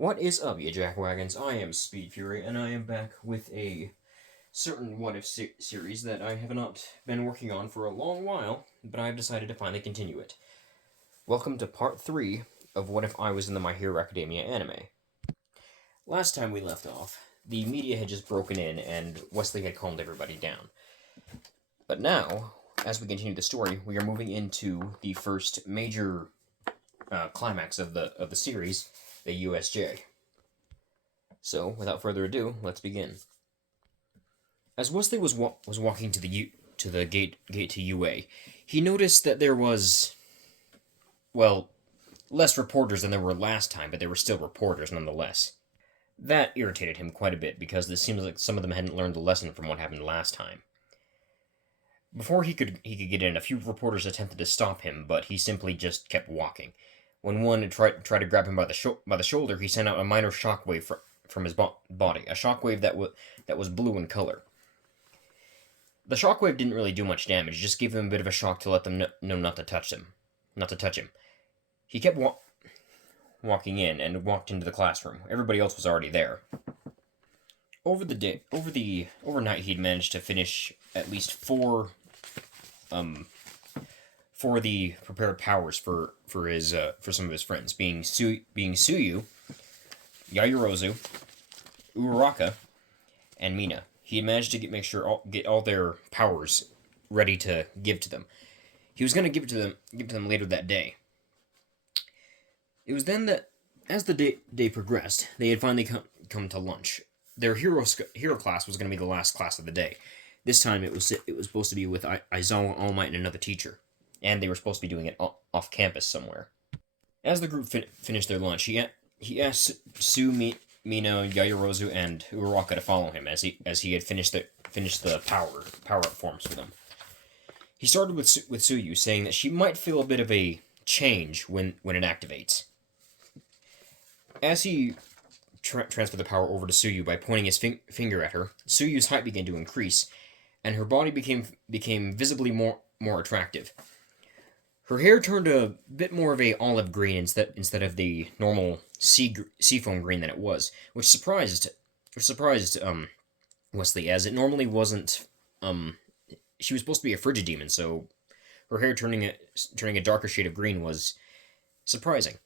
What is up, you jackwagons? I am Speed Fury, and I am back with a certain What If series that I have not been working on for a long while, but I've decided to finally continue it. Welcome to part 3 of What If I Was in the My Hero Academia anime. Last time we left off, the media had just broken in and Wesley had calmed everybody down. But now, as we continue the story, we are moving into the first major climax of the series, the USJ. So, without further ado, let's begin. As Wesley was walking to the gate to UA, he noticed that there was, well, less reporters than there were last time, but there were still reporters nonetheless. That irritated him quite a bit because it seems like some of them hadn't learned the lesson from what happened last time. Before he could get in, a few reporters attempted to stop him, but he simply just kept walking. When one tried to grab him by the shoulder, he sent out a minor shockwave from his body, a shockwave that was blue in color. The shockwave didn't really do much damage; just gave him a bit of a shock to let them know not to touch him. He kept walking in and walked into the classroom. Everybody else was already there. Overnight, he'd managed to finish at least four the prepared powers for some of his friends, being Suyu, Yaoyorozu, Uraraka, and Mina. He had managed to get all their powers ready to give to them. He was going to give to them later that day. It was then that, as the day progressed, they had finally come to lunch. Their hero class was going to be the last class of the day. This time it was supposed to be with Aizawa, All Might, and another teacher, and they were supposed to be doing it off campus somewhere. As the group finished their lunch, he asked Mina, Yaoyorozu, and Uraraka to follow him as he had finished the power up forms for them. He started with Suyu, saying that she might feel a bit of a change when it activates. As he transferred the power over to Suyu by pointing his finger at her, Suyu's height began to increase, and her body became visibly more attractive. Her hair turned a bit more of a olive green instead of the normal seafoam green that it was, which surprised Wesley, as it normally wasn't. She was supposed to be a frigid demon, so her hair turning a darker shade of green was surprising.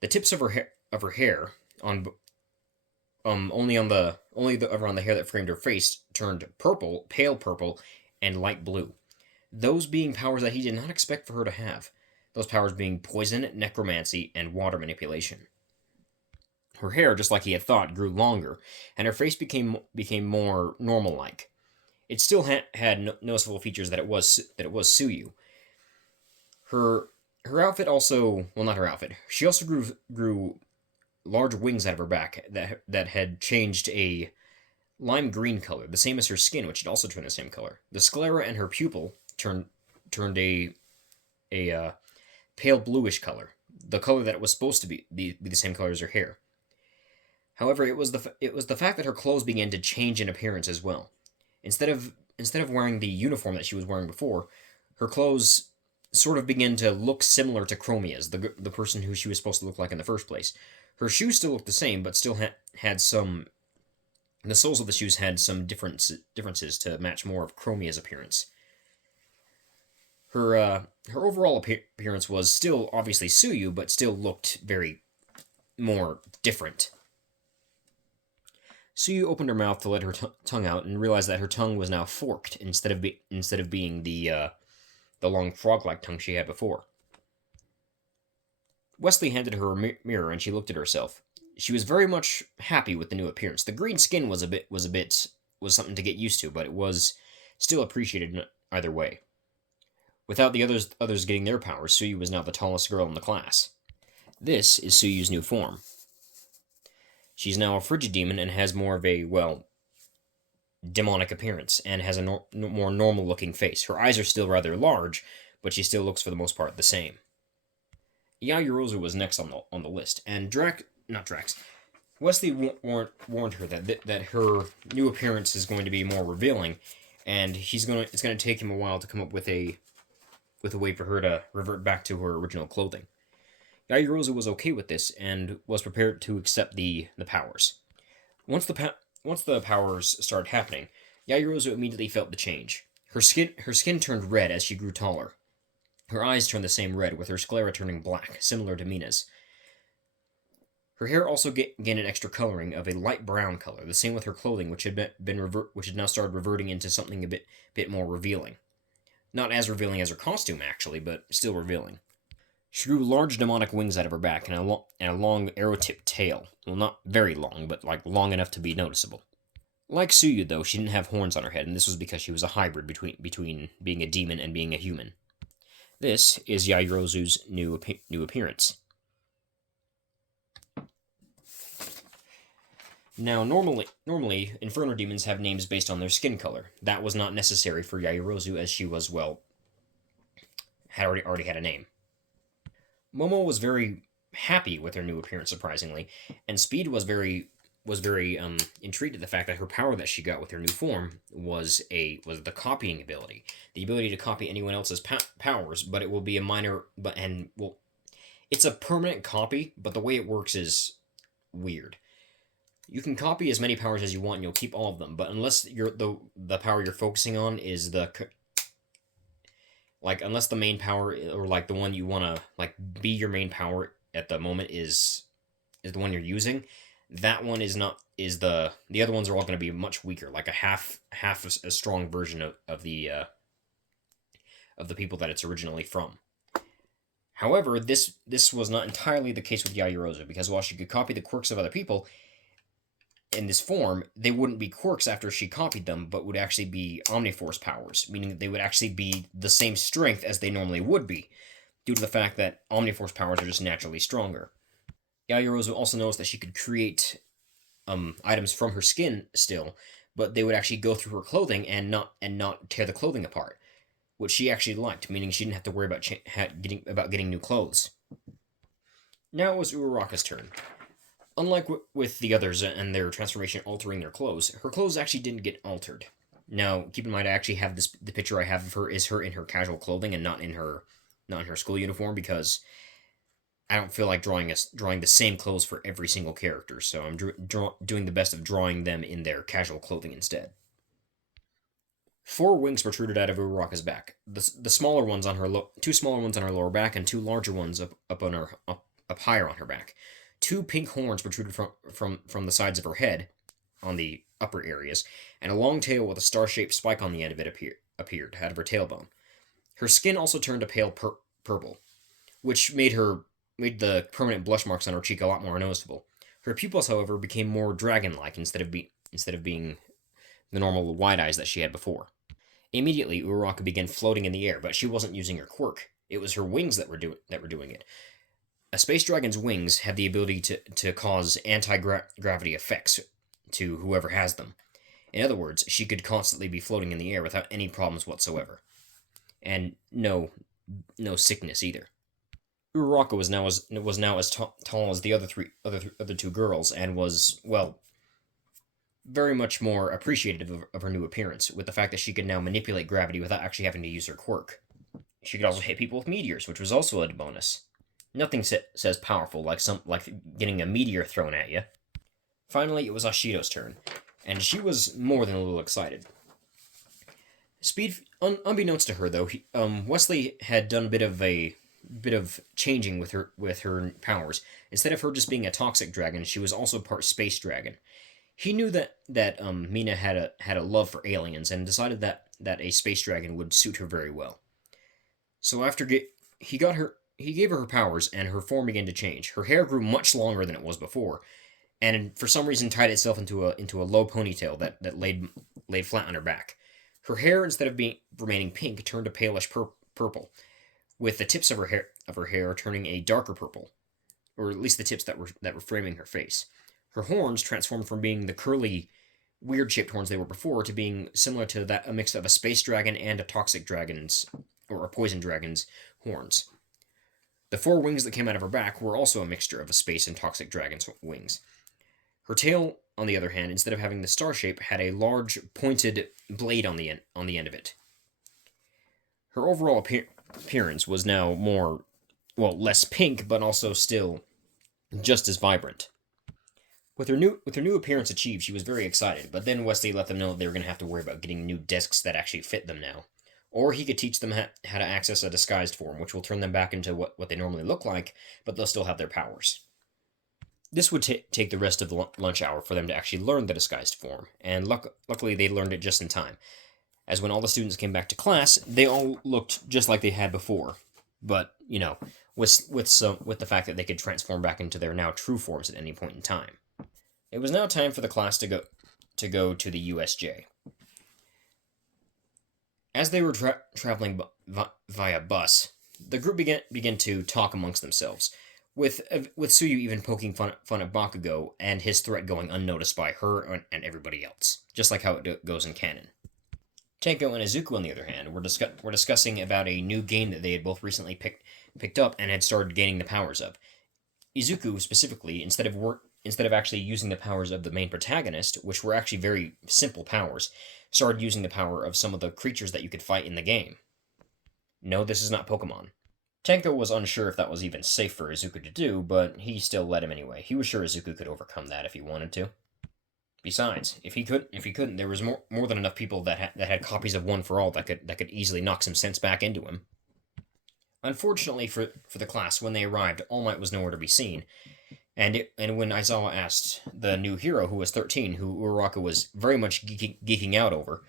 The tips of her hair on only around the hair that framed her face turned purple, pale purple, and light blue. Those being powers that he did not expect for her to have. Those powers being poison, necromancy, and water manipulation. Her hair, just like he had thought, grew longer, and her face became more normal-like. It still had noticeable features that it was Suyu. Her outfit also, well, not her outfit. She also grew large wings out of her back that had changed a lime green color, the same as her skin, which had also turned the same color. The sclera and her pupil turned a pale bluish color, the color that it was supposed to be the same color as her hair. However, it was the fact that her clothes began to change in appearance as well. Instead of wearing the uniform that she was wearing before, her clothes sort of began to look similar to Chromia's, the person who she was supposed to look like in the first place. Her shoes still looked the same, but still had some. The soles of the shoes had some differences to match more of Chromia's appearance. Her overall appearance was still obviously Suyu, but still looked very more different. Suyu opened her mouth to let her tongue out and realized that her tongue was now forked instead of being the long frog-like tongue she had before. Wesley handed her a mirror and she looked at herself. She was very much happy with the new appearance. The green skin was something to get used to, but it was still appreciated in either way. Without the others getting their powers, Suyu was now the tallest girl in the class. This is Suyu's new form. She's now a frigid demon and has more of a, well, demonic appearance, and has a more normal-looking face. Her eyes are still rather large, but she still looks for the most part the same. Yaoyorozu was next on the list, and Wesley warned her that her new appearance is going to be more revealing, and it's going to take him a while to come up with a way for her to revert back to her original clothing. Yaoyorozu was okay with this and was prepared to accept the powers. Once once the powers started happening, Yaoyorozu immediately felt the change. Her skin turned red as she grew taller. Her eyes turned the same red, with her sclera turning black, similar to Mina's. Her hair also gained an extra coloring of a light brown color. The same with her clothing, which had now started reverting into something a bit more revealing. Not as revealing as her costume, actually, but still revealing. She grew large demonic wings out of her back and a long arrow-tipped tail. Well, not very long, but like long enough to be noticeable. Like Suyu, though, she didn't have horns on her head, and this was because she was a hybrid between being a demon and being a human. This is Yaoyorozu's new appearance. Now, normally, Inferno demons have names based on their skin color. That was not necessary for Yaoyorozu, as she was, well, had already had a name. Momo was very happy with her new appearance, surprisingly, and Speed was very intrigued at the fact that her power that she got with her new form was the copying ability, the ability to copy anyone else's powers, but it will be a minor, it's a permanent copy, but the way it works is weird. You can copy as many powers as you want, and you'll keep all of them. But unless the power you're focusing on is unless the main power, or like the one you want to like be your main power at the moment is the one you're using, that one is the other ones are all going to be much weaker, like a half a strong version of the people that it's originally from. However, this was not entirely the case with Yaoyorozu, because while she could copy the quirks of other people, in this form, they wouldn't be quirks after she copied them, but would actually be Omniforce powers, meaning that they would actually be the same strength as they normally would be, due to the fact that Omniforce powers are just naturally stronger. Yaoyorozu also knows that she could create items from her skin still, but they would actually go through her clothing and not tear the clothing apart, which she actually liked, meaning she didn't have to worry about getting new clothes. Now it was Uraraka's turn. Unlike with the others and their transformation altering their clothes, her clothes actually didn't get altered. Now, keep in mind, I actually have the picture I have of her is her in her casual clothing and not in her school uniform, because I don't feel like drawing the same clothes for every single character, so I'm doing the best of drawing them in their casual clothing instead. Four wings protruded out of Uraraka's back. The smaller ones on her two smaller ones on her lower back, and two larger ones up higher on her back. Two pink horns protruded from the sides of her head on the upper areas, and a long tail with a star-shaped spike on the end of it appeared out of her tailbone. Her skin also turned a pale purple, which made the permanent blush marks on her cheek a lot more noticeable. Her pupils, however, became more dragon-like instead of being the normal wide eyes that she had before. Immediately, Uraraka began floating in the air, but she wasn't using her quirk. It was her wings that were doing it. A space dragon's wings have the ability to cause anti-gravity effects to whoever has them. In other words, she could constantly be floating in the air without any problems whatsoever. And no sickness either. Uraraka was now as tall as the other two girls, and was, well, very much more appreciative of her new appearance, with the fact that she could now manipulate gravity without actually having to use her quirk. She could also hit people with meteors, which was also a bonus. Nothing says powerful like getting a meteor thrown at you. Finally, it was Ashido's turn, and she was more than a little excited. Unbeknownst to her, though, Wesley had done a bit of changing with her powers. Instead of her just being a toxic dragon, she was also part space dragon. He knew that Mina had a love for aliens, and decided that a space dragon would suit her very well. So after he gave her powers, and her form began to change. Her hair grew much longer than it was before, and for some reason tied itself into a low ponytail that laid flat on her back. Her hair, instead of remaining pink, turned a palish purple, with the tips of her hair turning a darker purple, or at least the tips that were framing her face. Her horns transformed from being the curly, weird-shaped horns they were before to being similar to a mix of a space dragon and a toxic dragon's, or a poison dragon's, horns. The four wings that came out of her back were also a mixture of a space and toxic dragon's wings. Her tail, on the other hand, instead of having the star shape, had a large, pointed blade on the end of it. Her overall appearance was now more well, less pink, but also still just as vibrant. With her new appearance achieved, she was very excited, but then Wesley let them know that they were going to have to worry about getting new discs that actually fit them now. Or he could teach them how to access a disguised form, which will turn them back into what they normally look like, but they'll still have their powers. This would take the rest of the lunch hour for them to actually learn the disguised form, and luckily they learned it just in time, as when all the students came back to class, they all looked just like they had before, but, with the fact that they could transform back into their now true forms at any point in time. It was now time for the class to go to the USJ. As they were traveling via bus, the group began to talk amongst themselves, with Suyu even poking fun at Bakugo and his threat going unnoticed by her and everybody else, just like how it goes in canon. Tenko and Izuku, on the other hand, were discussing about a new game that they had both recently picked up and had started gaining the powers of. Izuku specifically, instead of actually using the powers of the main protagonist, which were actually very simple powers, started using the power of some of the creatures that you could fight in the game. No, this is not Pokemon. Tenko was unsure if that was even safe for Izuku to do, but he still let him anyway. He was sure Izuku could overcome that if he wanted to. Besides, if he couldn't, there was more than enough people that had copies of One for All that could easily knock some sense back into him. Unfortunately for the class, when they arrived, All Might was nowhere to be seen, and when Aizawa asked the new hero, who was 13, who Uraraka was very much geeking out over,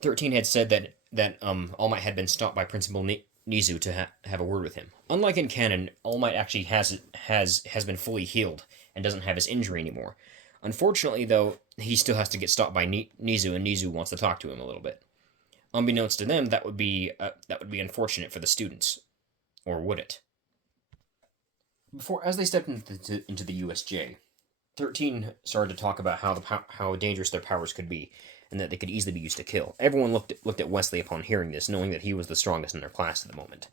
13 had said that All Might had been stopped by Principal Nizu to have a word with him. Unlike in canon, All Might actually has been fully healed and doesn't have his injury anymore. Unfortunately, though, he still has to get stopped by Nizu, and Nizu wants to talk to him a little bit. Unbeknownst to them, that would be unfortunate for the students, or would it? As they stepped into the USJ, 13 started to talk about how dangerous their powers could be, and that they could easily be used to kill. Everyone looked at Wesley upon hearing this, knowing that he was the strongest in their class at the moment.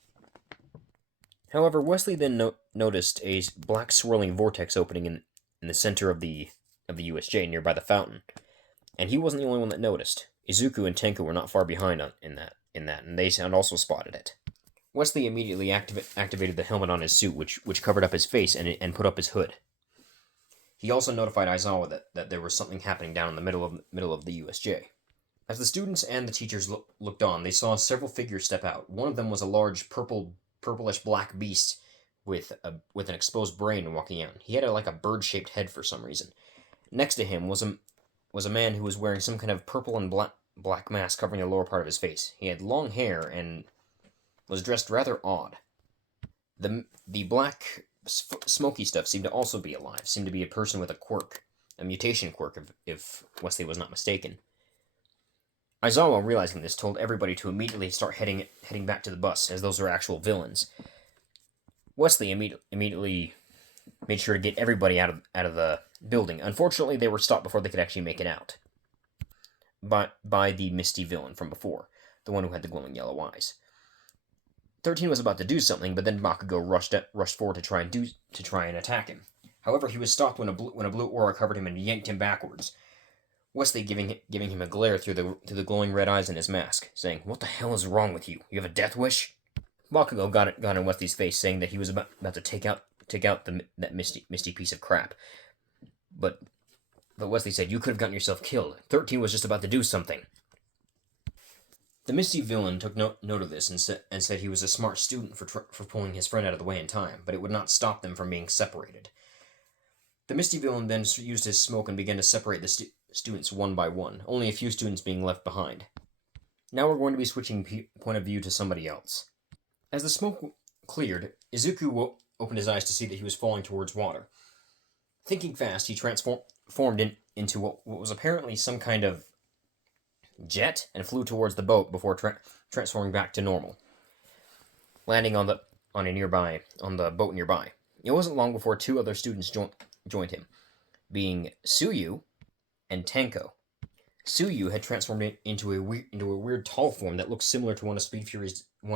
However, Wesley then noticed a black swirling vortex opening in the center of the USJ nearby the fountain, and he wasn't the only one that noticed. Izuku and Tenko were not far behind in that, and they had also spotted it. Wesley immediately activated the helmet on his suit, which covered up his face and put up his hood. He also notified Aizawa that there was something happening down in the middle of the USJ. As the students and the teachers looked on, they saw several figures step out. One of them was a large purplish black beast with an exposed brain walking out. He had like a bird-shaped head for some reason. Next to him was a man who was wearing some kind of purple and black mask covering the lower part of his face. He had long hair and was dressed rather odd. The black smoky stuff seemed to also be alive, seemed to be a person with a quirk, a mutation quirk if Wesley was not mistaken. Aizawa, realizing this, told everybody to immediately start heading back to the bus, as those are actual villains. Wesley immediately made sure to get everybody out of the building. Unfortunately, they were stopped before they could actually make it out by the misty villain from before, the one who had the glowing yellow eyes. 13 was about to do something, but then Bakugo rushed forward to try and attack him. However, he was stopped when a blue aura covered him and yanked him backwards. Wesley giving him a glare through the glowing red eyes in his mask, saying, "What the hell is wrong with you? You have a death wish?" Bakugo got in Wesley's face, saying that he was about to take out that misty piece of crap. But Wesley said, "You could have gotten yourself killed. 13 was just about to do something." The misty villain took note of this and said he was a smart student for pulling his friend out of the way in time, but it would not stop them from being separated. The misty villain then used his smoke and began to separate the students one by one, only a few students being left behind. Now we're going to be switching point of view to somebody else. As the smoke cleared, Izuku opened his eyes to see that he was falling towards water. Thinking fast, he transformed into what was apparently some kind of jet and flew towards the boat before transforming back to normal, landing on the boat nearby. It wasn't long before two other students joined him, being Suyu and Tenko. Suyu had transformed into a weird tall form that looked similar to one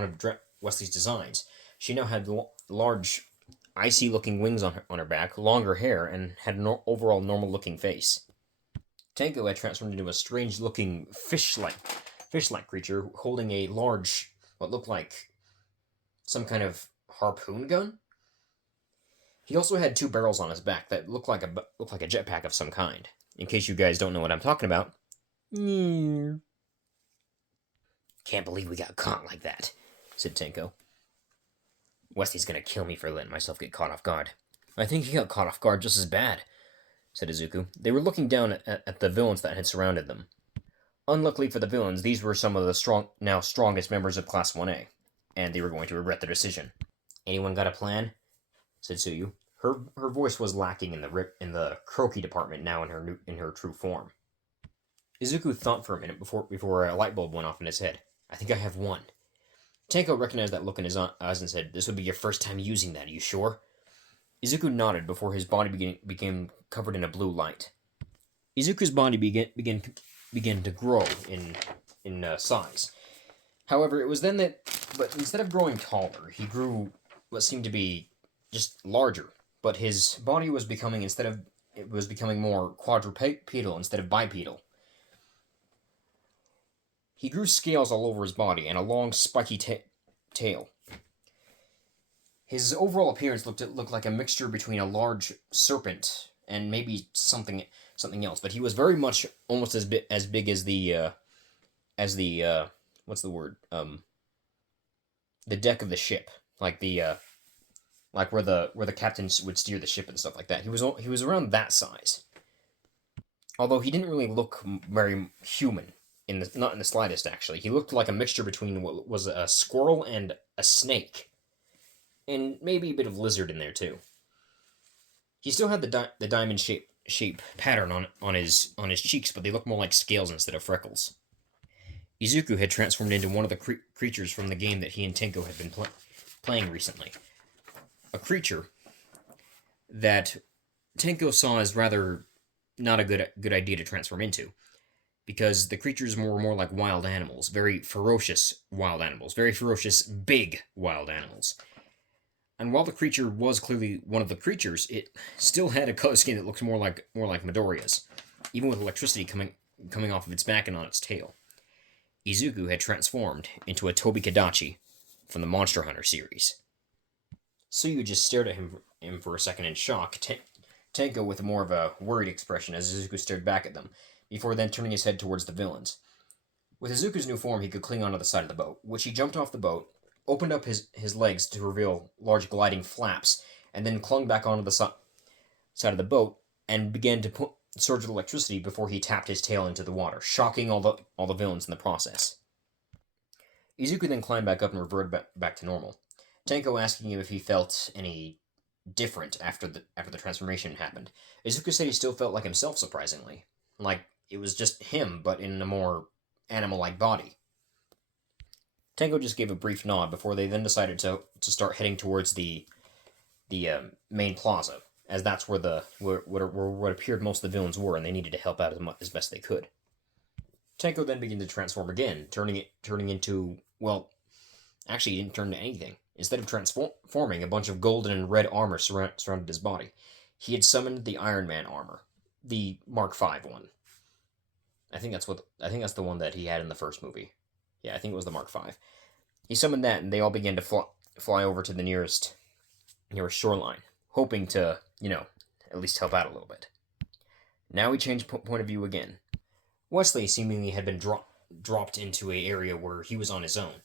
of Wesley's designs. She now had large, icy-looking wings on her back, longer hair, and had an overall normal-looking face. Tenko had transformed into a strange-looking fish-like creature holding a large, what looked like some kind of harpoon gun? He also had 2 barrels on his back that looked like a jetpack of some kind. In case you guys don't know what I'm talking about. Can't believe we got caught like that, said Tenko. Wesley's gonna kill me for letting myself get caught off guard. I think he got caught off guard just as bad, said Izuku. They were looking down at the villains that had surrounded them. Unluckily for the villains, these were some of the strongest members of Class 1A, and they were going to regret their decision. Anyone got a plan? Said Tsuyu. Her voice was lacking in the croaky department now in her true form. Izuku thought for a minute before a light bulb went off in his head. I think I have one. Tenko recognized that look in his eyes and said, "This would be your first time using that, are you sure?" Izuku nodded before his body became covered in a blue light. Izuku's body began to grow in size. However, it was then but instead of growing taller, he grew what seemed to be just larger. But his body was becoming more quadrupedal instead of bipedal. He grew scales all over his body and a long, spiky tail. His overall appearance looked like a mixture between a large serpent and maybe something else. But he was very much almost as big as the what's the word? The deck of the ship, like where the captain would steer the ship and stuff like that. He was around that size. Although he didn't really look very human. Not in the slightest, actually. He looked like a mixture between what was a squirrel and a snake. And maybe a bit of lizard in there, too. He still had the diamond shape pattern on his cheeks, but they looked more like scales instead of freckles. Izuku had transformed into one of the creatures from the game that he and Tenko had been playing recently. A creature that Tenko saw as rather not a good idea to transform into. Because the creatures were more like wild animals, very ferocious wild animals, very ferocious, big wild animals. And while the creature was clearly one of the creatures, it still had a color scheme that looked more like Midoriya's, even with electricity coming off of its back and on its tail. Izuku had transformed into a Tobikadachi from the Monster Hunter series. Tsuyu just stared at him for a second in shock, Tenko with more of a worried expression as Izuku stared back at them, before then turning his head towards the villains. With Izuku's new form, he could cling onto the side of the boat, which he jumped off the boat, opened up his legs to reveal large gliding flaps, and then clung back onto the side of the boat, and began to surge with electricity before he tapped his tail into the water, shocking all the villains in the process. Izuku then climbed back up and reverted back to normal. Tenko asking him if he felt any different after the transformation happened. Izuku said he still felt like himself, surprisingly. Like it was just him, but in a more animal-like body. Tenko just gave a brief nod before they then decided to start heading towards the main plaza, as that's where what appeared most of the villains were, and they needed to help out as best they could. Tenko then began to transform again, turning into, well, actually he didn't turn into anything. Instead of transforming, a bunch of golden and red armor surrounded his body. He had summoned the Iron Man armor, the Mark V one. I think that's the one that he had in the first movie. Yeah, I think it was the Mark V. He summoned that, and they all began to fly over to the nearest shoreline, hoping to, at least help out a little bit. Now he changed point of view again. Wesley seemingly had been dropped into an area where he was on his own.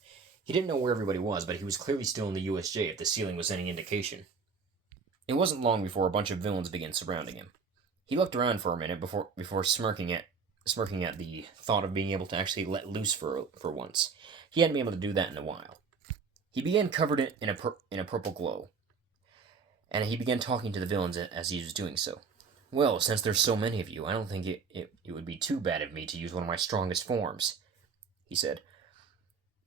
He didn't know where everybody was, but he was clearly still in the USJ if the ceiling was any indication. It wasn't long before a bunch of villains began surrounding him. He looked around for a minute before smirking at the thought of being able to actually let loose for once. He hadn't been able to do that in a while. He began covered in a purple glow, and he began talking to the villains as he was doing so. Well, since there's so many of you, I don't think it would be too bad of me to use one of my strongest forms, he said.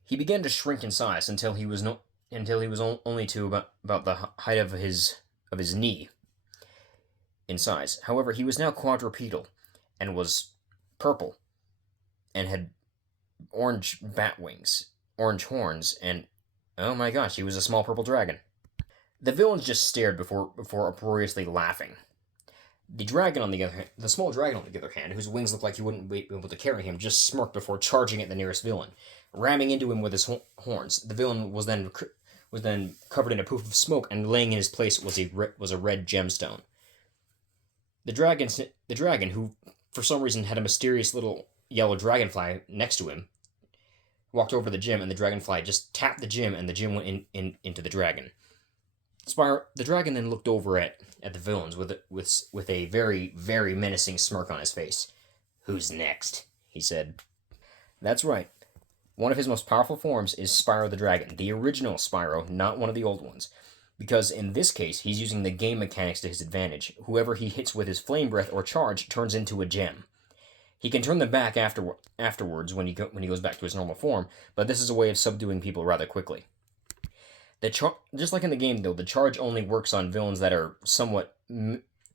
He began to shrink in size until he was only to about the height of his knee in size. However, he was now quadrupedal and was purple and had orange bat wings, orange horns, and oh my gosh, he was a small purple dragon. The villains just stared before uproariously laughing. The small dragon on the other hand, whose wings looked like he wouldn't be able to carry him, just smirked before charging at the nearest villain, ramming into him with his horns. The villain was then was then covered in a poof of smoke, and laying in his place was a red gemstone. The dragon, who for some reason had a mysterious little yellow dragonfly next to him, walked over to the gem, and the dragonfly just tapped the gem, and the gem went into the dragon. The dragon then looked over at the villains with a very, very menacing smirk on his face. "Who's next?" he said. That's right. One of his most powerful forms is Spyro the Dragon, the original Spyro, not one of the old ones. Because in this case, he's using the game mechanics to his advantage. Whoever he hits with his flame breath or charge turns into a gem. He can turn them back afterwards when he goes back to his normal form, but this is a way of subduing people rather quickly. Just like in the game, though, the charge only works on villains that are somewhat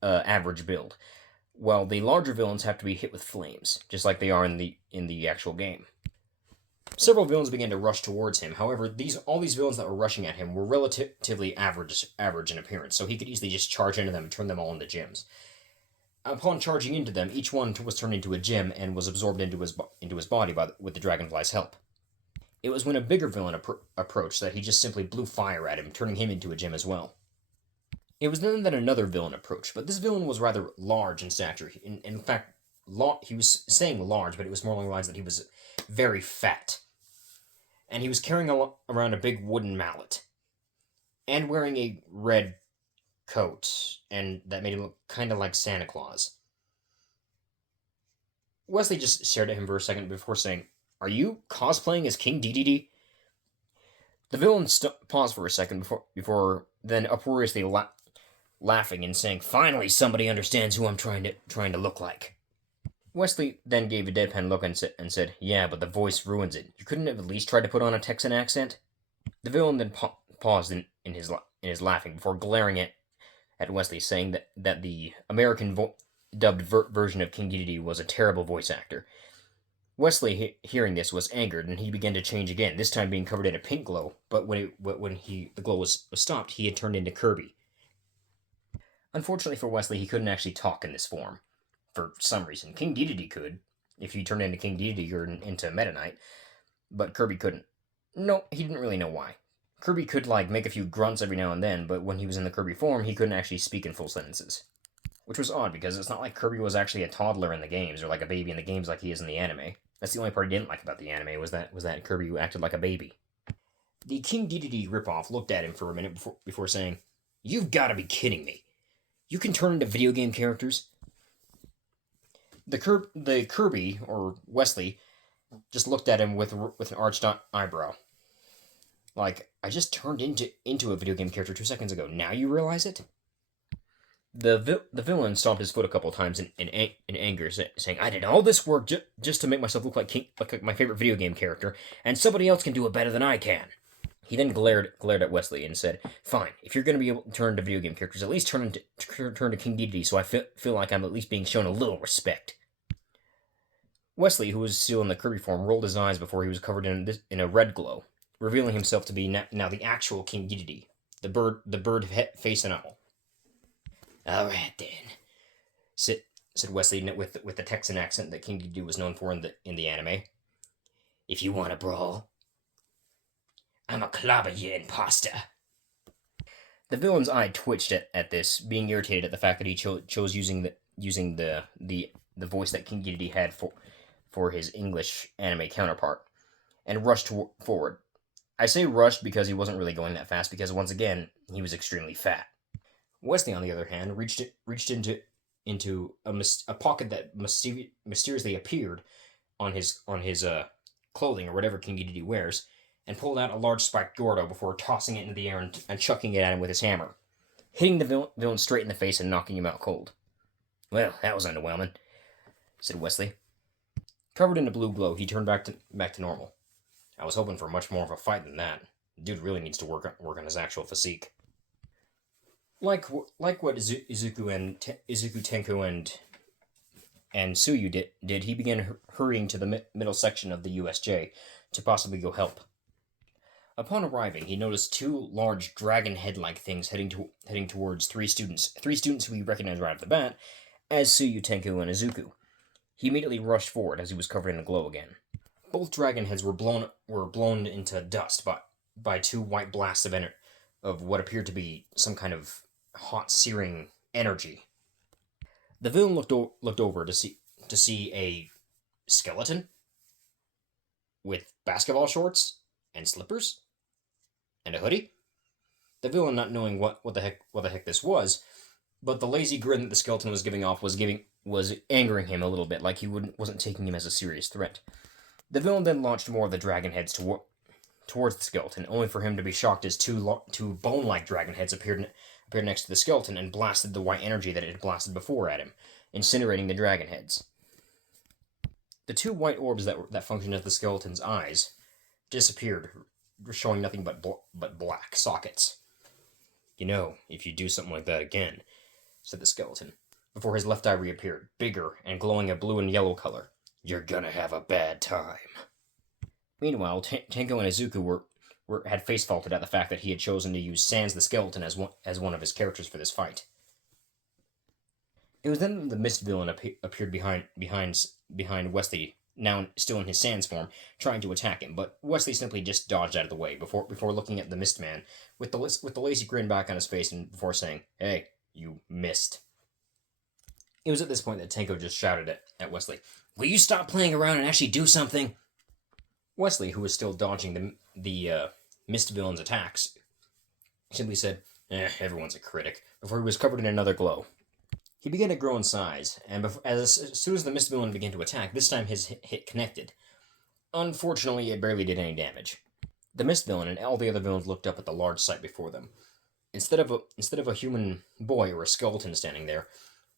average build, while the larger villains have to be hit with flames, just like they are in the actual game. Several villains began to rush towards him. However, all these villains that were rushing at him were relatively average in appearance, so he could easily just charge into them and turn them all into gems. Upon charging into them, each one was turned into a gem and was absorbed into his body with the dragonfly's help. It was when a bigger villain approached that he just simply blew fire at him, turning him into a gem as well. It was then that another villain approached, but this villain was rather large in stature. In fact, he was saying large, but it was more along the lines that he was very fat. And he was carrying around a big wooden mallet. And wearing a red coat, and that made him look kind of like Santa Claus. Wesley just stared at him for a second before saying, "Are you cosplaying as King Dedede?" The villain paused for a second before then uproariously laughing and saying, "Finally, somebody understands who I'm trying to look like." Wesley then gave a deadpan look and said, "Yeah, but the voice ruins it. You couldn't have at least tried to put on a Texan accent?" The villain then paused in his laughing before glaring at Wesley, saying that the American dubbed version of King Dedede was a terrible voice actor. Wesley, hearing this, was angered, and he began to change again, this time being covered in a pink glow, but when the glow was stopped, he had turned into Kirby. Unfortunately for Wesley, he couldn't actually talk in this form. For some reason. King Dedede could, if you turned into King Dedede or into Meta Knight, but Kirby couldn't. No, he didn't really know why. Kirby could, make a few grunts every now and then, but when he was in the Kirby form, he couldn't actually speak in full sentences. Which was odd, because it's not like Kirby was actually a toddler in the games, or like a baby in the games like he is in the anime. That's the only part I didn't like about the anime, was that Kirby acted like a baby. The King Dedede ripoff looked at him for a minute before saying, "You've got to be kidding me. You can turn into video game characters?" The Kirby, or Wesley, just looked at him with an arched eyebrow. Like, "I just turned into a video game character 2 seconds ago. Now you realize it?" The villain stomped his foot a couple of times in anger, saying, "I did all this work just to make myself look like my favorite video game character, and somebody else can do it better than I can." He then glared at Wesley and said, "Fine, if you're going to be able to turn into video game characters, at least turn to King Dedede so I feel like I'm at least being shown a little respect." Wesley, who was still in the Kirby form, rolled his eyes before he was covered in a red glow, revealing himself to be now the actual King Dedede, the bird face and all. "All right then," said Wesley with the Texan accent that King Dedede was known for in the anime. "If you want a brawl, I'ma clobber you, imposter." The villain's eye twitched at this, being irritated at the fact that he chose using the voice that King Dedede had for his English anime counterpart, and rushed forward. I say rushed because he wasn't really going that fast, because once again, he was extremely fat. Wesley, on the other hand, reached into a pocket that mysteriously appeared on his clothing, or whatever King Dedede wears, and pulled out a large spiked Gordo before tossing it into the air and chucking it at him with his hammer, hitting the villain straight in the face and knocking him out cold. "Well, that was underwhelming," said Wesley. Covered in a blue glow, he turned back to normal. "I was hoping for much more of a fight than that. The dude really needs to work on his actual physique." Like what Izuku Tenku and Tsuyu did, he began hurrying to the middle section of the USJ to possibly go help. Upon arriving, he noticed two large dragon head-like things heading towards three students who he recognized right off the bat as Tsuyu, Tenku, and Izuku. He immediately rushed forward as he was covered in a glow again. Both dragon heads were blown into dust by two white blasts of what appeared to be some kind of hot, searing energy. The villain looked over to see a skeleton with basketball shorts and slippers and a hoodie. The villain, not knowing what the heck this was, but the lazy grin that the skeleton was giving off was angering him a little bit, like he wasn't taking him as a serious threat. The villain then launched more of the dragon heads towards the skeleton, only for him to be shocked as two bone-like dragon heads appeared next to the skeleton and blasted the white energy that it had blasted before at him, incinerating the dragon heads. The two white orbs that functioned as the skeleton's eyes disappeared, showing nothing but black sockets. You know, if you do something like that again, said the skeleton, before his left eye reappeared, bigger and glowing a blue and yellow color, you're gonna have a bad time. Meanwhile, Tenko and Izuku had face faulted at the fact that he had chosen to use Sans the skeleton as one of his characters for this fight. It was then the Mist villain appeared behind Wesley, now still in his Sans form, trying to attack him, but Wesley simply just dodged out of the way before looking at the Mist man with the lazy grin back on his face and before saying, "Hey, you missed." It was at this point that Tenko just shouted at Wesley, "Will you stop playing around and actually do something?" Wesley, who was still dodging the Mist villain's attacks, simply said, "Everyone's a critic," before he was covered in another glow. He began to grow in size, and as soon as the Mist villain began to attack, this time his hit connected. Unfortunately, it barely did any damage. The Mist villain and all the other villains looked up at the large sight before them. Instead of a human boy or a skeleton standing there,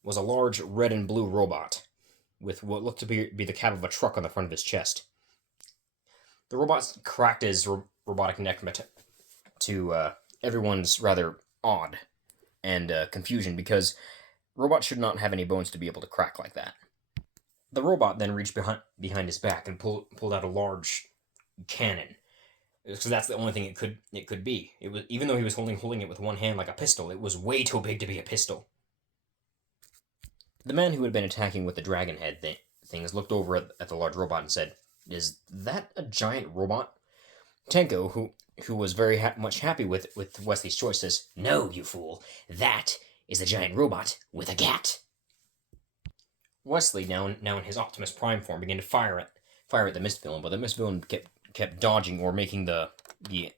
was a large red and blue robot with what looked to be the cab of a truck on the front of his chest. The robot cracked his robotic neck to everyone's rather odd and confusion, because robots should not have any bones to be able to crack like that. The robot then reached behind his back and pulled out a large cannon, because that's the only thing it could be. It was, even though he was holding it with one hand like a pistol, it was way too big to be a pistol. The man who had been attacking with the dragon head things looked over at the large robot and said, "Is that a giant robot?" Tenko, who was very much happy with Wesley's choice, says, "No, you fool. That is a giant robot with a gat." Wesley, now in his Optimus Prime form, began to fire at the Mist villain, but the Mist villain kept dodging or making the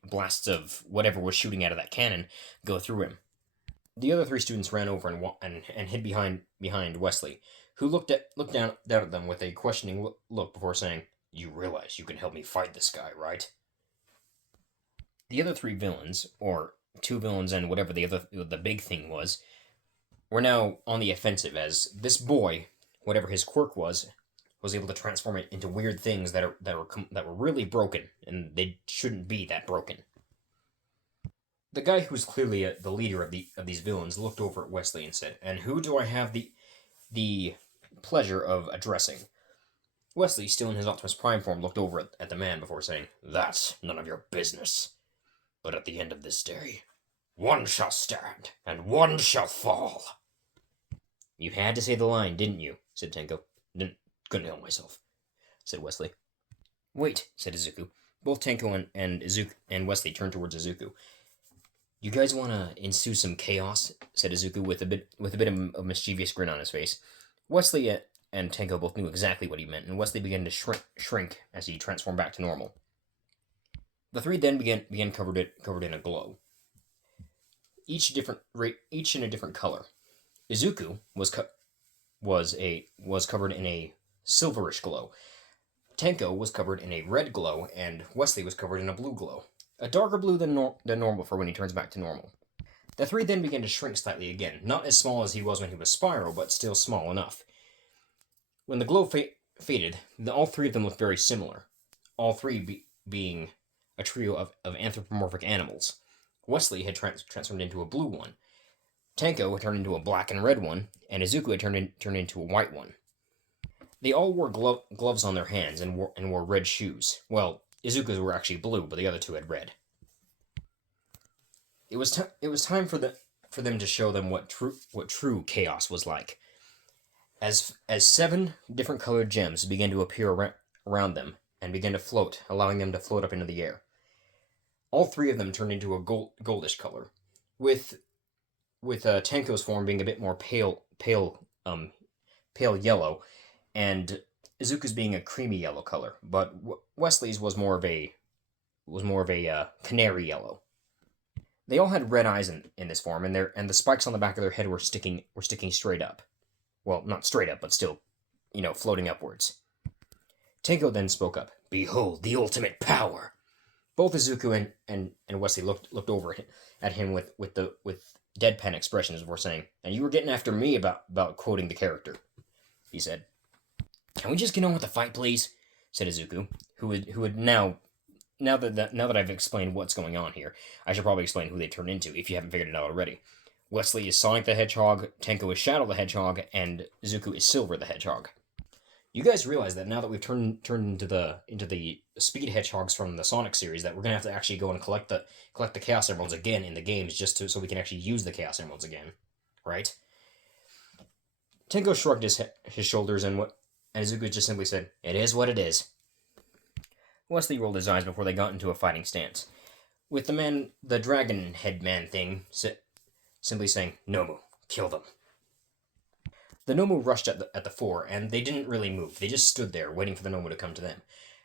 blasts of whatever was shooting out of that cannon go through him. The other three students ran over and hid behind Wesley, who looked down at them with a questioning look before saying, "You realize you can help me fight this guy, right?" The other three villains, or two villains and whatever the big thing was, were now on the offensive, as this boy, whatever his quirk was able to transform it into weird things that were really broken, and they shouldn't be that broken. The guy who was clearly the leader of these villains looked over at Wesley and said, "And who do I have the pleasure of addressing?" Wesley, still in his Optimus Prime form, looked over at the man before saying, "That's none of your business. But at the end of this day, one shall stand and one shall fall." "You had to say the line, didn't you?" said Tenko. "Couldn't help myself," said Wesley. "Wait," said Izuku. Both Tenko and Wesley turned towards Izuku. "You guys want to ensue some chaos?" said Izuku with a bit of a mischievous grin on his face. Wesley and Tenko both knew exactly what he meant, and Wesley began to shrink as he transformed back to normal. The three then began covered in a glow, each in a different color. Izuku was covered in a silverish glow. Tenko was covered in a red glow, and Wesley was covered in a blue glow, a darker blue than normal for when he turns back to normal. The three then began to shrink slightly again, not as small as he was when he was Spyro, but still small enough. When the glow faded, all three of them looked very similar, all three being a trio of anthropomorphic animals. Wesley had transformed into a blue one, Tenko had turned into a black and red one, and Izuku had turned into a white one. They all wore gloves on their hands and wore red shoes. Well, Izuku's were actually blue, but the other two had red. It was time for them to show them what true chaos was like. As 7 different colored gems began to appear around them and began to float, allowing them to float up into the air. All three of them turned into a goldish color, with Tenko's form being a bit more pale yellow, and Izuku's being a creamy yellow color. But Wesley's was more of a canary yellow. They all had red eyes in this form, and the spikes on the back of their head were sticking straight up. Well, not straight up, but still, floating upwards. Tenko then spoke up. "Behold the ultimate power!" Both Izuku and Wesley looked over at him with deadpan expressions before saying, "And you were getting after me about quoting the character," he said. "Can we just get on with the fight, please?" said Izuku, who had now that I've explained what's going on here, I should probably explain who they turned into, if you haven't figured it out already. Wesley is Sonic the Hedgehog, Tenko is Shadow the Hedgehog, and Izuku is Silver the Hedgehog. You guys realize that now that we've turned into the Speed Hedgehogs from the Sonic series, that we're gonna have to actually go and collect the Chaos Emeralds again in the games, so we can actually use the Chaos Emeralds again, right? Tenko shrugged his shoulders, and Izuku just simply said, "It is what it is." Wesley rolled his eyes before they got into a fighting stance, with the dragon head man thing, simply saying, "Nomu, kill them." The Nomu rushed at the four, and they didn't really move. They just stood there, waiting for the Nomu to come to them.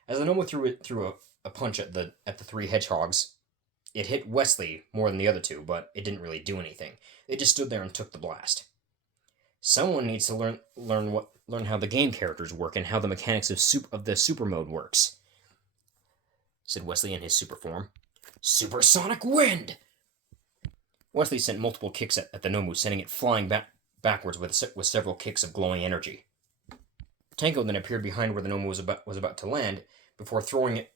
As the Nomu threw a punch at the three hedgehogs, it hit Wesley more than the other two, but it didn't really do anything. They just stood there and took the blast. "Someone needs to learn how the game characters work and how the mechanics of the super mode works," said Wesley in his super form. "Supersonic wind!" Wesley sent multiple kicks at the Nomu, sending it flying backwards with several kicks of glowing energy. Tenko then appeared behind where the Nomu was about to land, before throwing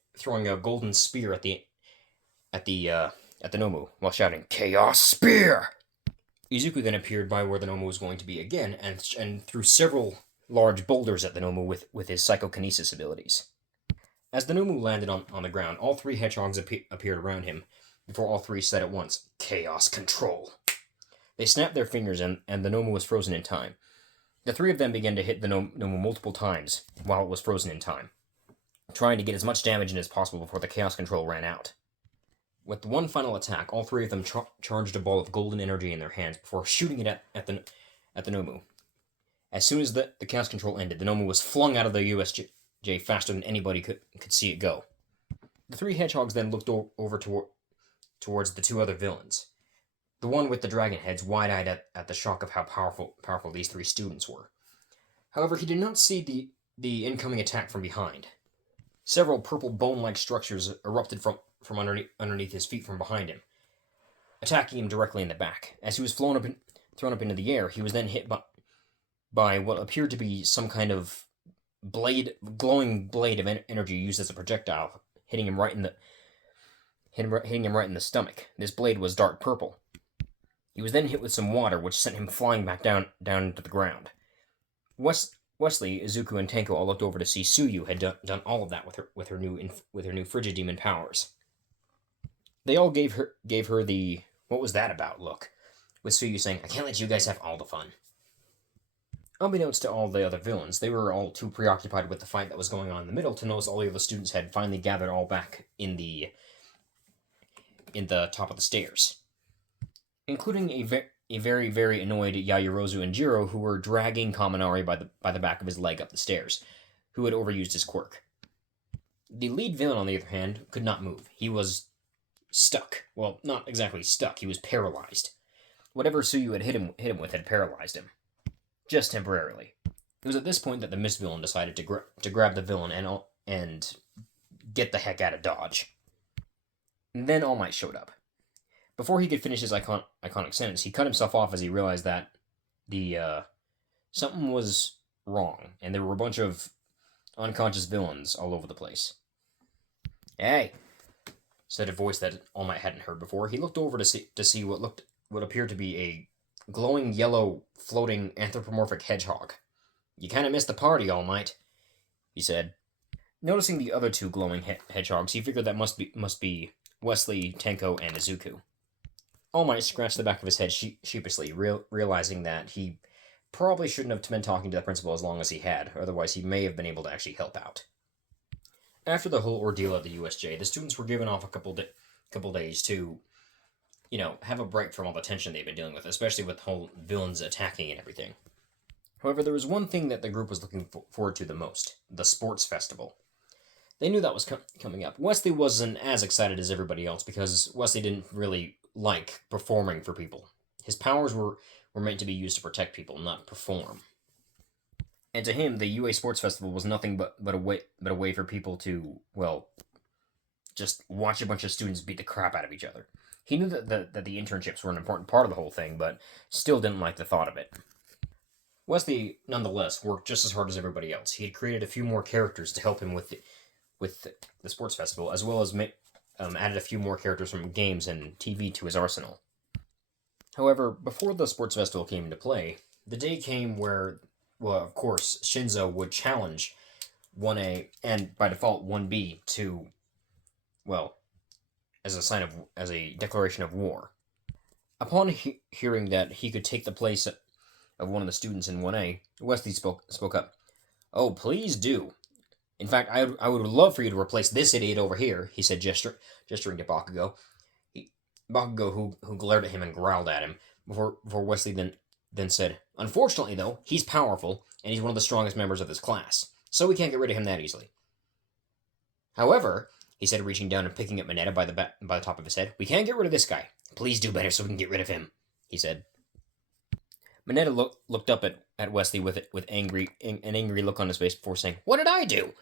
a golden spear at the Nomu while shouting, "Chaos Spear!" Izuku then appeared by where the Nomu was going to be again, and threw several large boulders at the Nomu with his psychokinesis abilities. As the Nomu landed on the ground, all three hedgehogs appeared around him, before all three said at once, "Chaos Control!" They snapped their fingers, and the Nomu was frozen in time. The three of them began to hit the Nomu multiple times while it was frozen in time, trying to get as much damage in as possible before the Chaos Control ran out. With one final attack, all three of them charged a ball of golden energy in their hands before shooting it at the Nomu. As soon as the Chaos Control ended, the Nomu was flung out of the USJ faster than anybody could see it go. The three hedgehogs then looked over towards the two other villains. The one with the dragon heads wide-eyed at the shock of how powerful these three students were. However, he did not see the incoming attack from behind. Several purple bone-like structures erupted from underneath his feet from behind him, attacking him directly in the back. As he was thrown up into the air, he was then hit by what appeared to be some kind of glowing blade of energy used as a projectile, hitting him right in the stomach. This blade was dark purple. He was then hit with some water, which sent him flying back down to the ground. Wesley, Izuku, and Tenko all looked over to see Suyu had done all of that with her new Frigidemon powers. They all gave her the "what was that about" look, with Suyu saying, "I can't let you guys have all the fun." Unbeknownst to all the other villains, they were all too preoccupied with the fight that was going on in the middle to notice all the other students had finally gathered all back in the top of the stairs, including a very, very annoyed Yaoyorozu and Jiro, who were dragging Kaminari by the back of his leg up the stairs, who had overused his quirk. The lead villain, on the other hand, could not move. He was stuck. Well, not exactly stuck. He was paralyzed. Whatever Suyu had hit him with had paralyzed him, just temporarily. It was at this point that the Mist villain decided to grab the villain and get the heck out of Dodge. And then All Might showed up. Before he could finish his iconic sentence, he cut himself off as he realized that something was wrong, and there were a bunch of unconscious villains all over the place. "Hey," said a voice that All Might hadn't heard before. He looked over to see what appeared to be a glowing yellow floating anthropomorphic hedgehog. "You kind of missed the party, All Might," he said. Noticing the other two glowing hedgehogs, he figured that must be Wesley, Tenko, and Izuku. All Might scratched the back of his head sheepishly, realizing that he probably shouldn't have been talking to the principal as long as he had, otherwise he may have been able to actually help out. After the whole ordeal at the USJ, the students were given off a couple couple days to, have a break from all the tension they've been dealing with, especially with the whole villains attacking and everything. However, there was one thing that the group was looking forward to the most: the sports festival. They knew that was coming up. Wesley wasn't as excited as everybody else because Wesley didn't really like performing for people. His powers were meant to be used to protect people, not perform. And to him, the UA Sports Festival was nothing but a way for people to, well, just watch a bunch of students beat the crap out of each other. He knew that the internships were an important part of the whole thing, but still didn't like the thought of it. Wesley, nonetheless, worked just as hard as everybody else. He had created a few more characters to help him with the sports festival, as well as added a few more characters from games and TV to his arsenal. However, before the sports festival came into play, the day came where, well, of course, Shinzo would challenge 1A and by default 1B to, well, as a declaration of war. Upon hearing that he could take the place of one of the students in 1A, Wesley spoke up. "Oh, please do. In fact, I would love for you to replace this idiot over here," he said, gesturing to Bakugo. Bakugo, who glared at him and growled at him, before Wesley then said, "Unfortunately, though, he's powerful, and he's one of the strongest members of this class, so we can't get rid of him that easily. However," he said, reaching down and picking up Mineta by the top of his head, "we can get rid of this guy. Please do better so we can get rid of him," he said. Mineta looked up at Wesley with an angry look on his face before saying, "What did I do?"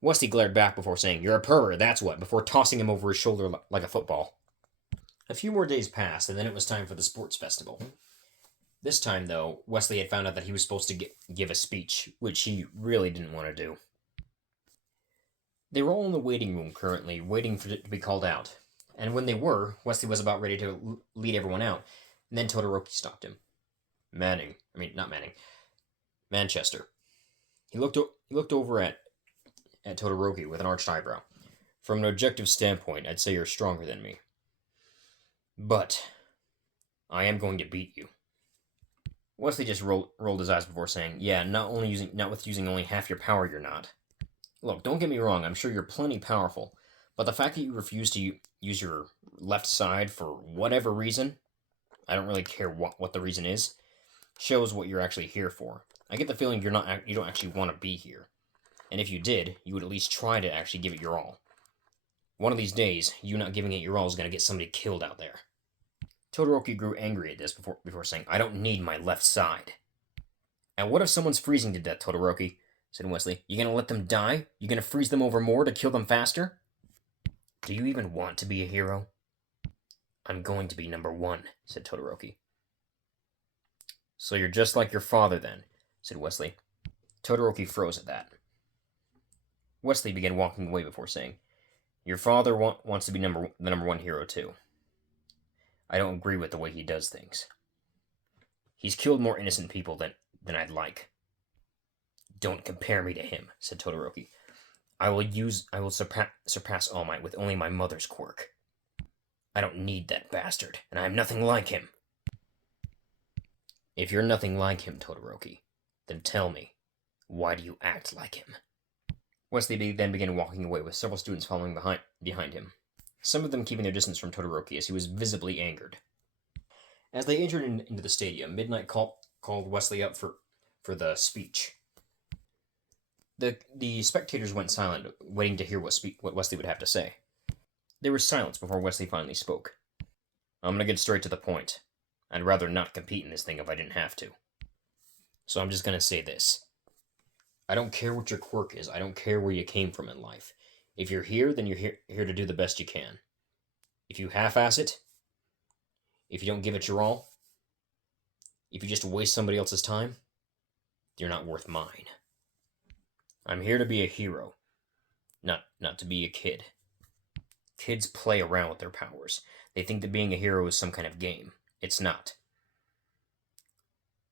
Wesley glared back before saying, "You're a pervert, that's what," before tossing him over his shoulder like a football. A few more days passed, and then it was time for the sports festival. This time, though, Wesley had found out that he was supposed to give a speech, which he really didn't want to do. They were all in the waiting room currently, waiting for it to be called out. And when they were, Wesley was about ready to lead everyone out, and then Todoroki stopped him. Manchester. He looked over at Todoroki with an arched eyebrow. "From an objective standpoint, I'd say you're stronger than me. But I am going to beat you." Wesley just rolled his eyes before saying, "Yeah, not with using only half your power, you're not. Look, don't get me wrong, I'm sure you're plenty powerful, but the fact that you refuse to use your left side for whatever reason, I don't really care what the reason is, shows what you're actually here for. I get the feeling you don't actually want to be here. And if you did, you would at least try to actually give it your all. One of these days, you not giving it your all is going to get somebody killed out there." Todoroki grew angry at this before saying, "I don't need my left side." "And what if someone's freezing to death, Todoroki?" said Wesley. "You gonna let them die? You gonna freeze them over more to kill them faster? Do you even want to be a hero?" "I'm going to be number one," said Todoroki. "So you're just like your father then," said Wesley. Todoroki froze at that. Wesley began walking away before saying, "Your father wants to be the number one hero too. I don't agree with the way he does things. He's killed more innocent people than I'd like." "Don't compare me to him," said Todoroki. I will surpass All Might with only my mother's quirk. I don't need that bastard, and I am nothing like him." "If you're nothing like him, Todoroki, then tell me, why do you act like him?" Wesley then began walking away with several students following behind him, some of them keeping their distance from Todoroki as he was visibly angered. As they entered into the stadium, Midnight called Wesley up for the speech. The spectators went silent, waiting to hear what Wesley would have to say. There was silence before Wesley finally spoke. "I'm gonna get straight to the point. I'd rather not compete in this thing if I didn't have to. So I'm just gonna say this. I don't care what your quirk is. I don't care where you came from in life. If you're here, then you're here to do the best you can. If you half-ass it, if you don't give it your all, if you just waste somebody else's time, you're not worth mine. I'm here to be a hero, not to be a kid. Kids play around with their powers. They think that being a hero is some kind of game. It's not.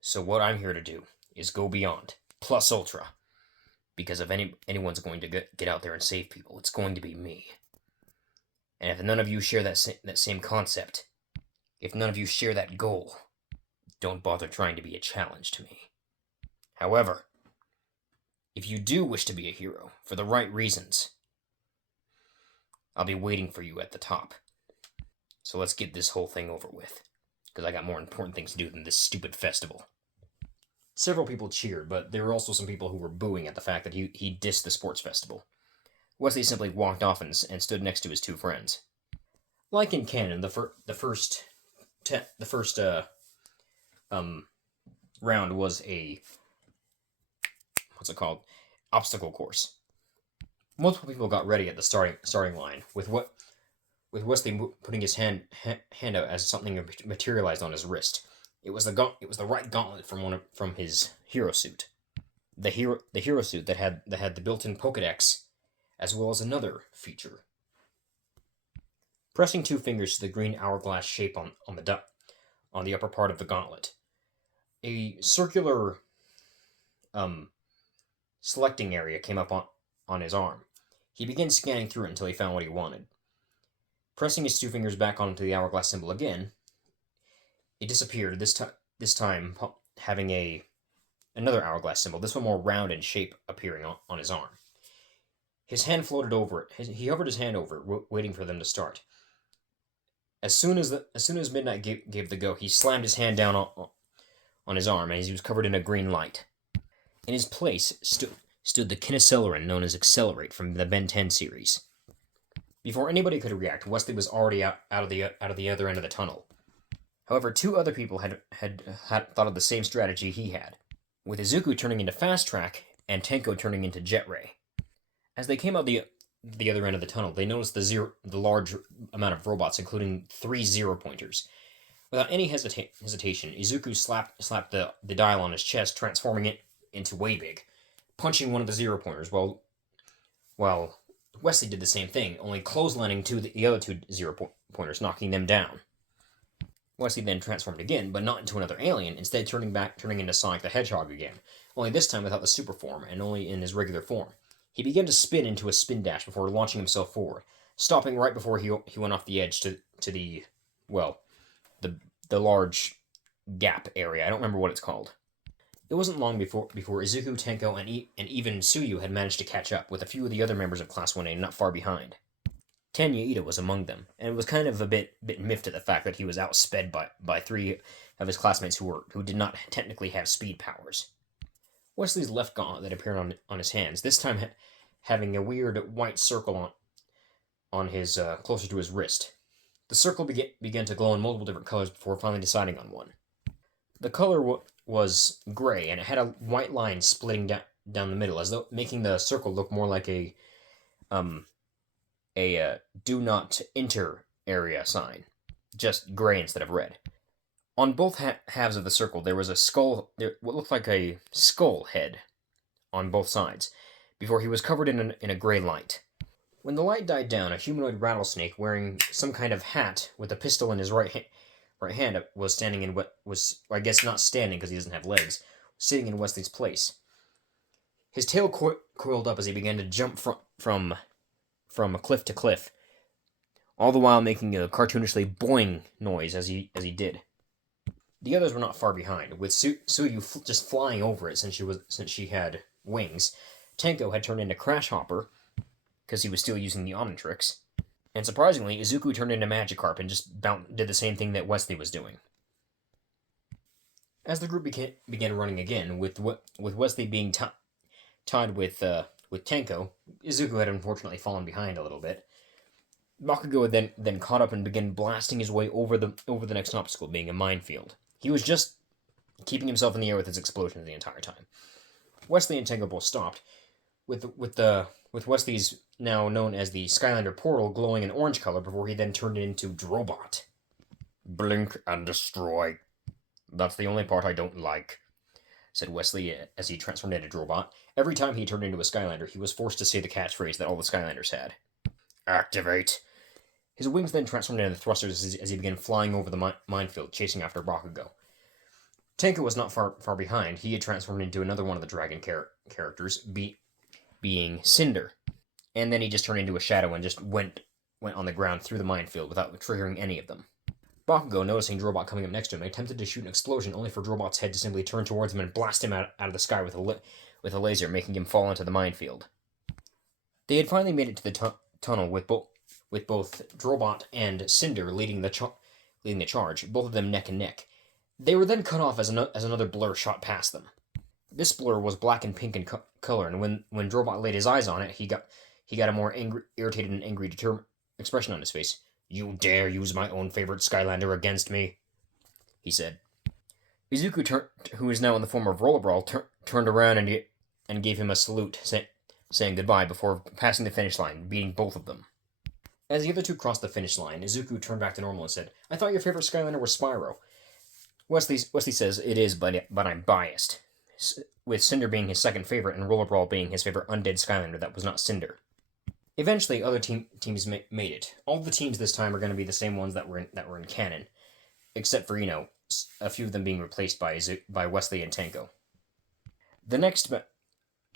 So what I'm here to do is go beyond, plus ultra. Because if anyone's going to get out there and save people, it's going to be me. And if none of you share that same concept, if none of you share that goal, don't bother trying to be a challenge to me. However, if you do wish to be a hero, for the right reasons, I'll be waiting for you at the top. So let's get this whole thing over with, because I got more important things to do than this stupid festival. Several people cheered, but there were also some people who were booing at the fact that he dissed the sports festival. Wesley simply walked off and stood next to his two friends. Like in canon, the first round was a obstacle course. Multiple people got ready at the starting line, with Wesley putting his hand out as something materialized on his wrist. It was the right gauntlet from his hero suit. The hero suit that had the built-in Pokedex, as well as another feature. Pressing two fingers to the green hourglass shape on the upper part of the gauntlet, a circular selecting area came up on his arm. He began scanning through it until he found what he wanted. Pressing his two fingers back onto the hourglass symbol again, it disappeared, this time having another hourglass symbol, this one more round in shape, appearing on his arm. His hand floated over it. He hovered his hand over it, waiting for them to start. As soon as Midnight gave the go, he slammed his hand down on his arm, as he was covered in a green light. In his place stood the Kinocelerin known as Accelerate from the Ben 10 series. Before anybody could react, Wesley was already out of the other end of the tunnel. However, two other people had thought of the same strategy he had, with Izuku turning into Fast Track and Tenko turning into Jet Ray. As they came out the other end of the tunnel, they noticed the large amount of robots, including 3 zero-pointers. Without any hesitation, Izuku slapped the dial on his chest, transforming it into Way Big, punching one of the zero-pointers, while Wesley did the same thing, only clotheslining the other two zero-pointers, knocking them down. Wesley then transformed again, but not into another alien, instead turning into Sonic the Hedgehog again, only this time without the super form, and only in his regular form. He began to spin into a spin dash before launching himself forward, stopping right before he went off the edge to the large gap area. I don't remember what it's called. It wasn't long before Izuku, Tenko, and even Tsuyu had managed to catch up, with a few of the other members of Class 1A not far behind. Tanya Ida was among them, and was kind of a bit miffed at the fact that he was outsped by 3 of his classmates who did not technically have speed powers. Wesley's left gauntlet that appeared on his hands, this time having a weird white circle on his closer to his wrist. The circle began to glow in multiple different colors before finally deciding on one. The color was gray, and it had a white line splitting down the middle, as though making the circle look more like a do not enter area sign, just gray instead of red. On both halves of the circle, there was what looked like a skull head on both sides, before he was covered in a gray light. When the light died down, a humanoid rattlesnake wearing some kind of hat with a pistol in his right hand was standing in what was, I guess not standing because he doesn't have legs, sitting in Wesley's place. His tail coiled up as he began to jump from cliff to cliff, all the while making a cartoonishly boing noise as he did. The others were not far behind, with Tsuyu just flying over it since she had wings. Tenko had turned into Crash Hopper because he was still using the Omnitrix, and surprisingly, Izuku turned into Magikarp and just did the same thing that Wesley was doing. As the group began running again, with Wesley being tied with Tenko, Izuku had unfortunately fallen behind a little bit. Bakugo then caught up and began blasting his way over the next obstacle, being a minefield. He was just keeping himself in the air with his explosions the entire time. Wesley and Tenko both stopped, with Wesley's now known as the Skylander portal glowing an orange color before he then turned it into Drobot. Blink and destroy. That's the only part I don't like, said Wesley as he transformed into Drobot. Every time he turned into a Skylander, he was forced to say the catchphrase that all the Skylanders had. Activate. His wings then transformed into thrusters as he began flying over the minefield, chasing after Bakugo. Tenko was not far behind. He had transformed into another one of the dragon characters, being Cinder. And then he just turned into a shadow and just went on the ground through the minefield without triggering any of them. Bakugo, noticing Drobot coming up next to him, attempted to shoot an explosion, only for Drobot's head to simply turn towards him and blast him out of the sky with a laser, making him fall into the minefield. They had finally made it to the tunnel with with both Drobot and Cinder leading the charge, both of them neck and neck. They were then cut off as another blur shot past them. This blur was black and pink in color, and when Drobot laid his eyes on it, he got a more angry, irritated and angry expression on his face. "You dare use my own favorite Skylander against me?" he said. Izuku, who is now in the form of Rollerball, turned around and gave him a salute, saying goodbye before passing the finish line, beating both of them. As the other two crossed the finish line, Izuku turned back to normal and said, "I thought your favorite Skylander was Spyro." Wesley says it is, but I'm biased, with Cinder being his second favorite and Rollerball being his favorite undead Skylander that was not Cinder. Eventually, other teams made it. All the teams this time are going to be the same ones that were in canon, except for a few of them being replaced by Wesley and Tanko. The next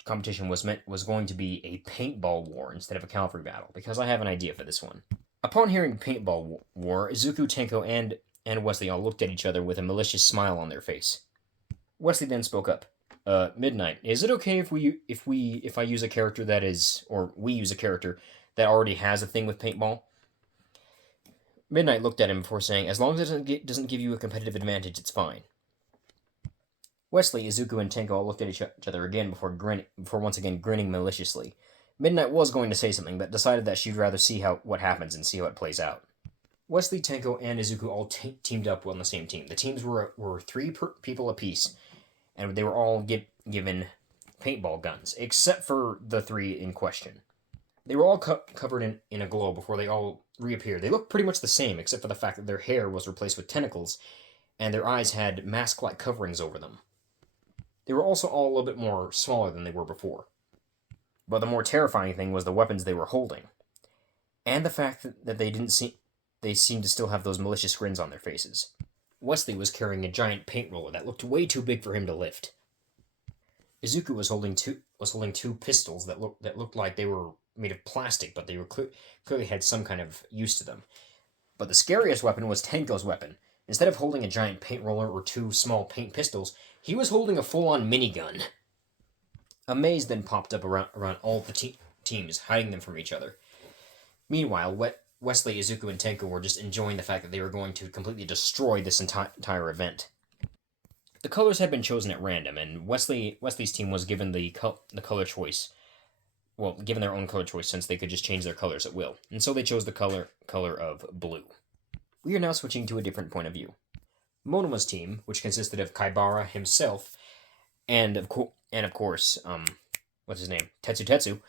competition was going to be a paintball war instead of a cavalry battle, because I have an idea for this one. Upon hearing paintball war, Izuku, Tanko, and Wesley all looked at each other with a malicious smile on their face. Wesley then spoke up. Midnight, is it okay if I use a character that is, or we use a character that already has a thing with paintball? Midnight looked at him before saying, as long as it doesn't give you a competitive advantage, it's fine. Wesley, Izuku, and Tanko all looked at each other again before once again grinning maliciously. Midnight was going to say something, but decided that she'd rather see what happens and see how it plays out. Wesley, Tanko, and Izuku all teamed up on the same team. The teams were 3 people apiece, and they were all given paintball guns, except for the 3 in question. They were all covered in a glow before they all reappeared. They looked pretty much the same, except for the fact that their hair was replaced with tentacles, and their eyes had mask-like coverings over them. They were also all a little bit more smaller than they were before. But the more terrifying thing was the weapons they were holding, and the fact that they seemed to still have those malicious grins on their faces. Wesley was carrying a giant paint roller that looked way too big for him to lift. Izuku was holding two pistols that looked like they were made of plastic, but they were clearly had some kind of use to them. But the scariest weapon was Tanko's weapon. Instead of holding a giant paint roller or 2 small paint pistols, he was holding a full-on minigun. A maze then popped up around all the teams, hiding them from each other. Meanwhile, Wesley, Izuku, and Tanko were just enjoying the fact that they were going to completely destroy this entire event. The colors had been chosen at random, and Wesley's team was given the color choice. Well, given their own color choice, since they could just change their colors at will. And so they chose the color of blue. We are now switching to a different point of view. Monoma's team, which consisted of Kaibara himself, and of course, what's his name, Tetsu,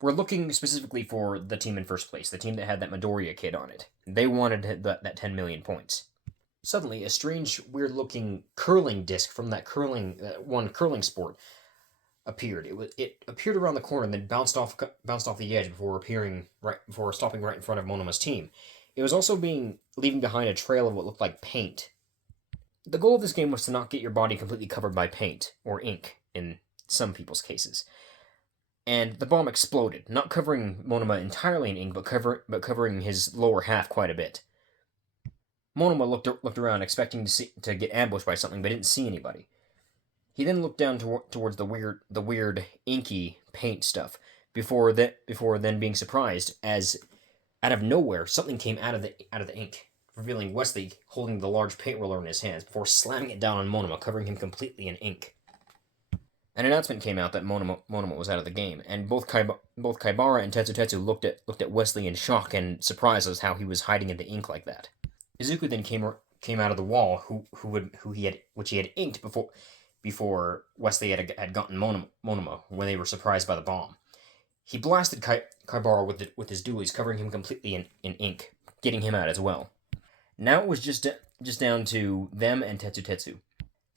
were looking specifically for the team in first place, the team that had that Midoriya kid on it. They wanted that 10 million points. Suddenly, a strange, weird-looking curling disc from that curling sport appeared. It appeared around the corner and then bounced off the edge before stopping right in front of Monoma's team. It was also leaving behind a trail of what looked like paint. The goal of this game was to not get your body completely covered by paint, or ink, in some people's cases. And the bomb exploded, not covering Monoma entirely in ink, but covering his lower half quite a bit. Monoma looked around, expecting to get ambushed by something, but didn't see anybody. He then looked down towards the weird inky paint stuff, before then being surprised as, out of nowhere, something came out of the ink, revealing Wesley holding the large paint roller in his hands before slamming it down on Monoma, covering him completely in ink. An announcement came out that Monoma was out of the game, and both Kaibara and Tetsu looked at Wesley in shock and surprise as how he was hiding in the ink like that. Izuku then came out of the wall, which he had inked before Wesley had gotten Monoma when they were surprised by the bomb. He blasted Kaibara with his dualies, covering him completely in ink, getting him out as well. Now it was just down to them and Tetsu.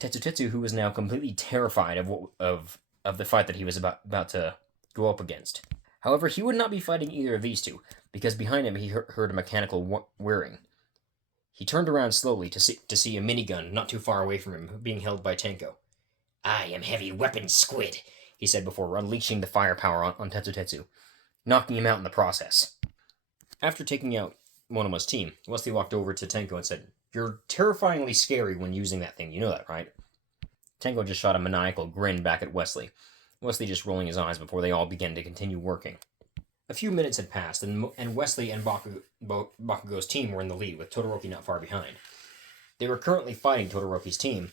Tetsu, who was now completely terrified of the fight that he was about to go up against. However, he would not be fighting either of these two, because behind him he heard a mechanical whirring. He turned around slowly to see a minigun not too far away from him, being held by Tanko. "I am heavy weapon squid," he said before unleashing the firepower on Tetsu, knocking him out in the process. After taking out Monoma's team, Wesley walked over to Tanko and said, "You're terrifyingly scary when using that thing, you know that, right?" Tango just shot a maniacal grin back at Wesley just rolling his eyes before they all began to continue working. A few minutes had passed, and Wesley and Bakugo's team were in the lead, with Todoroki not far behind. They were currently fighting Todoroki's team,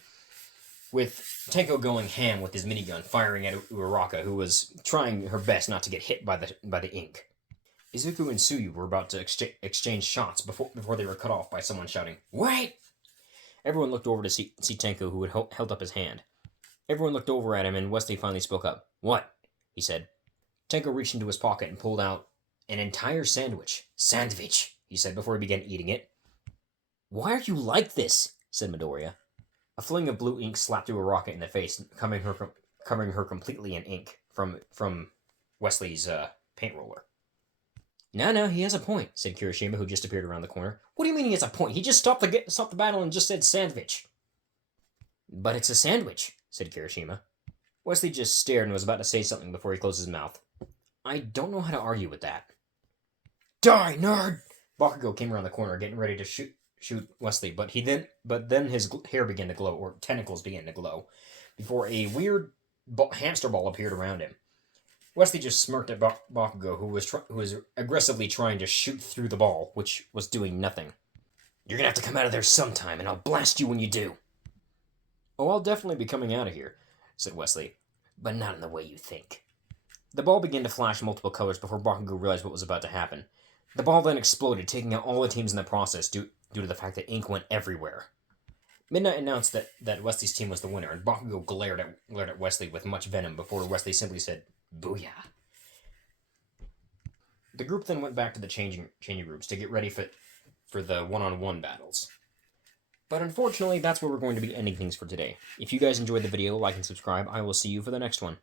with Tenko going ham with his minigun, firing at Uraraka, who was trying her best not to get hit by the ink. Izuku and Tsuyu were about to exchange shots before they were cut off by someone shouting, "Wait!" Everyone looked over to see Tenko, who had held up his hand. Everyone looked over at him, and Wesley finally spoke up. "What?" he said. Tenko reached into his pocket and pulled out an entire sandwich. "Sandwich," he said before he began eating it. "Why are you like this?" said Midoriya. A fling of blue ink slapped Uraraka in the face, covering her completely in ink from Wesley's paint roller. No, he has a point," said Kirishima, who just appeared around the corner. "What do you mean he has a point? He just stopped the battle and just said sandwich." "But it's a sandwich," said Kirishima. Wesley just stared and was about to say something before he closed his mouth. "I don't know how to argue with that." "Die, nerd!" Bakugo came around the corner, getting ready to shoot Wesley, but then his hair began to glow, or tentacles began to glow, before a weird hamster ball appeared around him. Wesley just smirked at Bakugo, who was aggressively trying to shoot through the ball, which was doing nothing. "You're gonna have to come out of there sometime, and I'll blast you when you do." "Oh, I'll definitely be coming out of here," said Wesley. "But not in the way you think." The ball began to flash multiple colors before Bakugo realized what was about to happen. The ball then exploded, taking out all the teams in the process due to the fact that ink went everywhere. Midnight announced that Wesley's team was the winner, and Bakugo glared at Wesley with much venom before Wesley simply said, "Booyah." The group then went back to the changing rooms to get ready for the one-on-one battles. But unfortunately, that's where we're going to be ending things for today. If you guys enjoyed the video, like and subscribe. I will see you for the next one.